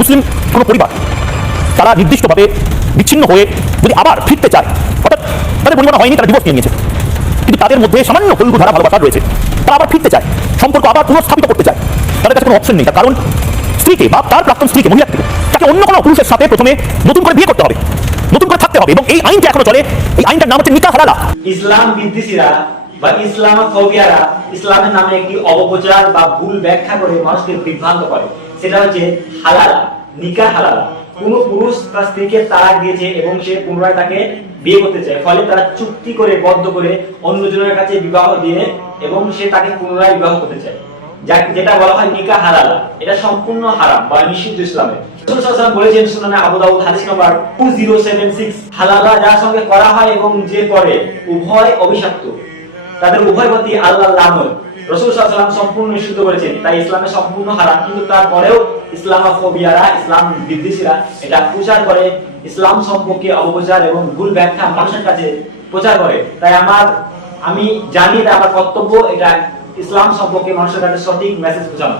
মুসলিম কোনো পরিবার তারা নির্দিষ্টভাবে বিচ্ছিন্ন হয়ে যদি আবার ফিরতে চায়, অর্থাৎ তাদের পরিবার হয়নি, তারা ডিভোর্স নিয়ে নিয়েছে, কিন্তু তাদের মধ্যে সামান্য কলঙ্ক ধারা ভালোবাসা রয়েছে, তারা আবার ফিরতে চায়, সম্পর্ক আবার পুনঃস্থাপিত করতে চায়, তাদের কাছে কোনো অপশন নেই। তার কারণ স্ত্রীকে বা তার প্রাক্তন স্ত্রীকে, মহিলাকে, তাকে অন্য কোনো পুরুষের সাথে প্রথমে নতুন করে বিয়ে করতে হবে, নতুন করে থাকতে হবে, এবং এই আইনটা এখনো চলে। এই আইনটার নাম হচ্ছে নিকাহ হালালা। ইসলাম বিদ্বেষীরা বা ইসলামোফোবিয়ারা ইসলামের নামে একটি অপপ্রচার বা ভুল ব্যাখ্যা করে মানুষকে বিভ্রান্ত করে। সেটা হচ্ছে হালালা, নিকাহ হালালা। কোন পুরুষ তার স্ত্রীকে তালাক দিয়েছে এবং সে পুনরায় তাকে বিয়ে করতে চায়, ফলে তারা চুক্তি করে বদ্ধ করে অন্যজনের কাছে বিবাহ দিয়ে এবং সে তাকে পুনরায় বিবাহ করতে চায়, যেটা বলা হয় নিকাহ হালালা। এটা সম্পূর্ণ হারাম বা নিষিদ্ধ ইসলামে। রাসূল সাল্লাল্লাহু আলাইহি ওয়াসাল্লাম বলেছেন সুনানে আবু দাউদ হাদিস নাম্বার 2076, হালালা যার সঙ্গে করা হয় এবং যে করে উভয় অভিশপ্ত, তাদের উভয় প্রতি আল্লাহর লানত। রাসূল সাল্লাল্লাহু আলাইহি ওয়াসাল্লাম সম্পূর্ণ নিষিদ্ধ করেছেন, তাই ইসলামে সম্পূর্ণ হারাম। কিন্তু তারপরেও ইসলামোফোবিয়ারা, ইসলাম বিদ্বেষীরা এটা প্রচার করে, ইসলাম সম্পর্কে অপপ্রচার এবং ভুল ব্যাখ্যা মানুষের কাছে প্রচার করে। তাই আমি জানি এটা আমার কর্তব্য, এটা ইসলাম সম্পর্কে মানুষের কাছে সঠিক মেসেজ পৌঁছানো।